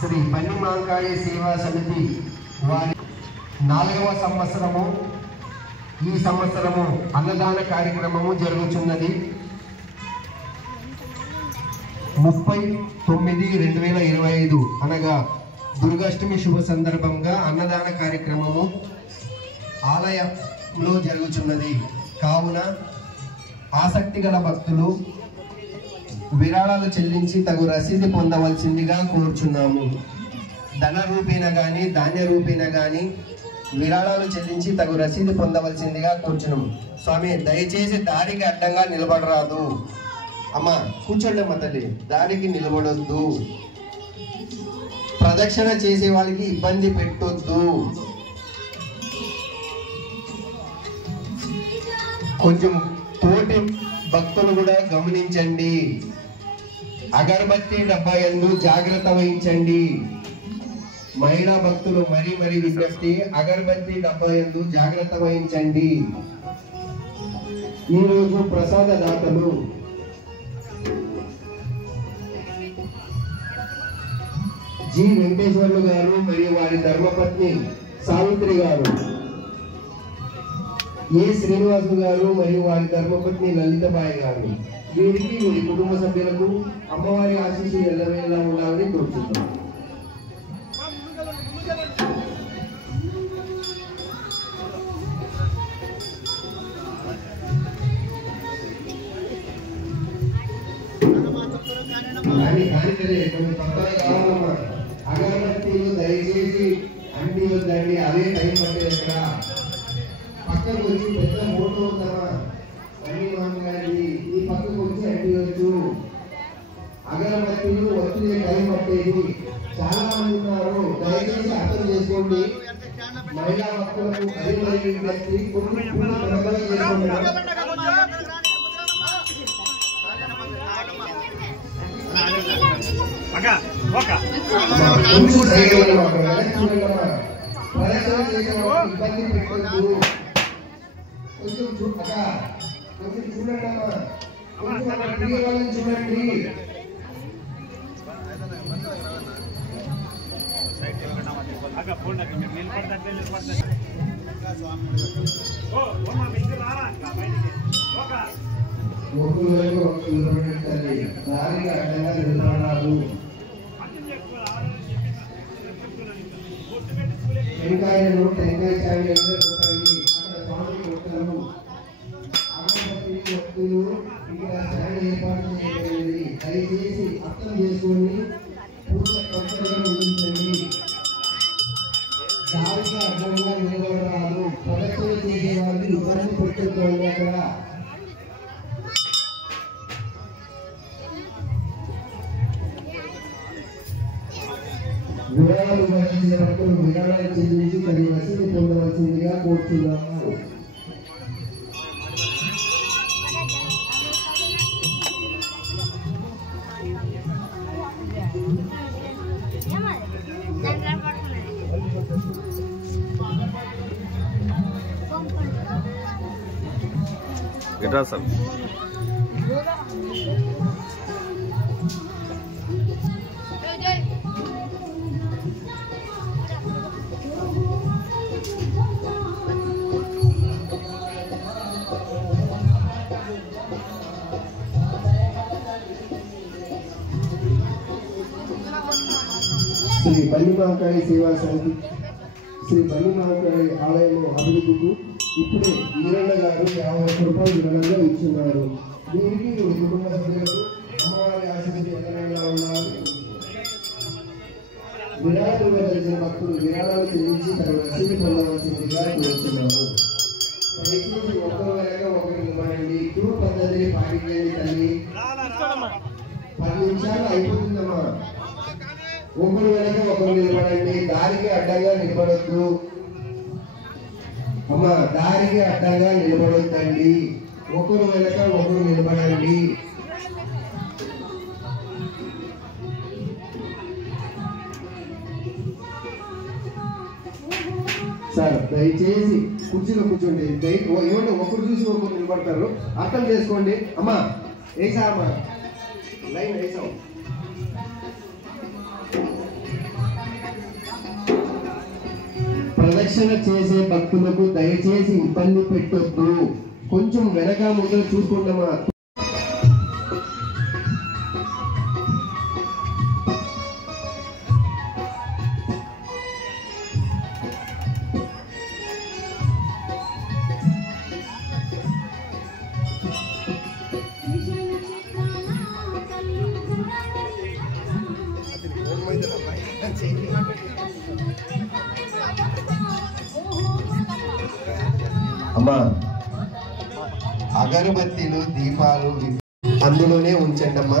శ్రీ పన్ని మాంకాళి సేవా సమితి వారి 4వ సంవత్సరము ఈ సంవత్సరము అన్నదాన కార్యక్రమము జరుగుతున్నది. 30/9/2025 అనగా దుర్గాష్టమి శుభ సందర్భంగా అన్నదాన కార్యక్రమము ఆలయంలో జరుగుతున్నది. కావున ఆసక్తి గల భక్తులు విరాళాలు చెల్లించి తగు రసీదు పొందవలసిందిగా కోరుచున్నాము. ధన రూపేణ కానీ ధాన్య రూపేణ కానీ విరాళాలు చెల్లించి తగు రసీదు పొందవలసిందిగా కోరుచున్నాము. స్వామి, దయచేసి దారికి అడ్డంగా నిలబడరాదు. అమ్మ కూర్చోండి అమ్మ తల్లి, దారికి నిలబడొద్దు. ప్రదక్షిణ చేసే వాళ్ళకి ఇబ్బంది పెట్టొద్దు. కొంచెం తోటి భక్తులు కూడా గమనించండి. అగరబత్తి డబ్బా యందు జాగ్రత్త వహించండి. మహిళా భక్తులు మరీ విజ్ఞప్తి, అగరబత్తి డబ్బా యందు జాగ్రత్త వహించండి. ఈరోజు ప్రసాద దాతలు జి వెంకటేశ్వర్లు గారు మరియు వారి ధర్మపత్ని సావిత్రి గారు, ఏ శ్రీనివాసు గారు మరియు వారి ధర్మపత్ని లలితబాయి గారు, వీరికి వీరి కుటుంబ సభ్యులకు అమ్మవారి ఆశీస్సులు ఎల్లవేళలా ఉండాలని కోరుతున్నాం. అగరబత్తీలు దయచేసి అంటి వద్దండి, అదే టైం పట్టేది. ఎక్కడ పక్కకు వచ్చి పెద్ద ఫోటో ఉందమ్మా పన్ని మామగారి, ఈ పక్కకు వచ్చి అంటి వచ్చు. అగరబత్తీలు వచ్చే టైం పట్టేది. చాలా మంది ఉన్నారు, దయచేసి అర్థం చేసుకోండి. మహిళా భక్తులకు విజ్ఞప్తి, కొన్ని చూడండి. టెంకాయలు టెంకాయ చాయలు కొట్టండి. అక్కడ స్వామి కొట్టలు అగరబత్తి కొట్టులు ఇక్కడ చాయ్ ఏర్పాటు చేయబడింది. దయచేసి అర్థం చేసుకొని పూర్ణ కొత్తగా ఉంచండి. దారిగా అడ్డంగా నిలబడరాదు. ప్రదక్షిణ చేసే వాళ్ళు ఇబ్బంది పెట్టుకోండి. అక్కడ విరాళాలు వహించే భక్తులు విరాళాలు చెల్లించి తగిన రసీదు పొందవలసిందిగా కోరుతున్నాము. శ్రీ పన్ని మాంకాళి సేవా సమితి శ్రీ పన్ని మాంకాళి ఆలయం అభివృద్ధికి ఇప్పుడే ఈరన్న గారు 50 రూపాయలు విరాళంగా ఇచ్చున్నారు. దీనికి కుటుంబ సభ్యులకు అమ్మవారి ఆశీస్సులు ఎల్లవేళలా ఉండాలి. విరాళాలు ఇవ్వదలిచిన భక్తులు విరాళాలు చెల్లించి తన రసీదు పొందవలసిందిగా కోరుతున్నాము. దయచేసి ఒకరు వెనక ఒకరు నిలబడండి. క్యూ పద్ధతిని పాటించండి తల్లి. 10 నిమిషాలు అయిపోతుందమ్మా. ఒకరు వెనక ఒకరు నిలబడండి. దారికి అడ్డంగా నిలబడొద్దు. అమ్మ, దారికి అడ్డంగా నిలబడొద్దండి. ఒకరు వెనక ఒకరు నిలబడండి. సార్ దయచేసి కుర్చీలో కూర్చోండి. ఏమంటే ఒకరు చూసి ఒకరు నిలబడతారు, అర్థం చేసుకోండి. అమ్మా వేసా, అమ్మా లైన్ వేసాం. ప్రదక్షిణ చేసే భక్తులకు దయచేసి ఇబ్బంది పెట్టొద్దు. కొంచెం వెనక ముందు చూసుకుంటామా. అమ్మా, అగరబత్తీలు దీపాలు అందులోనే ఉంచండి అమ్మా.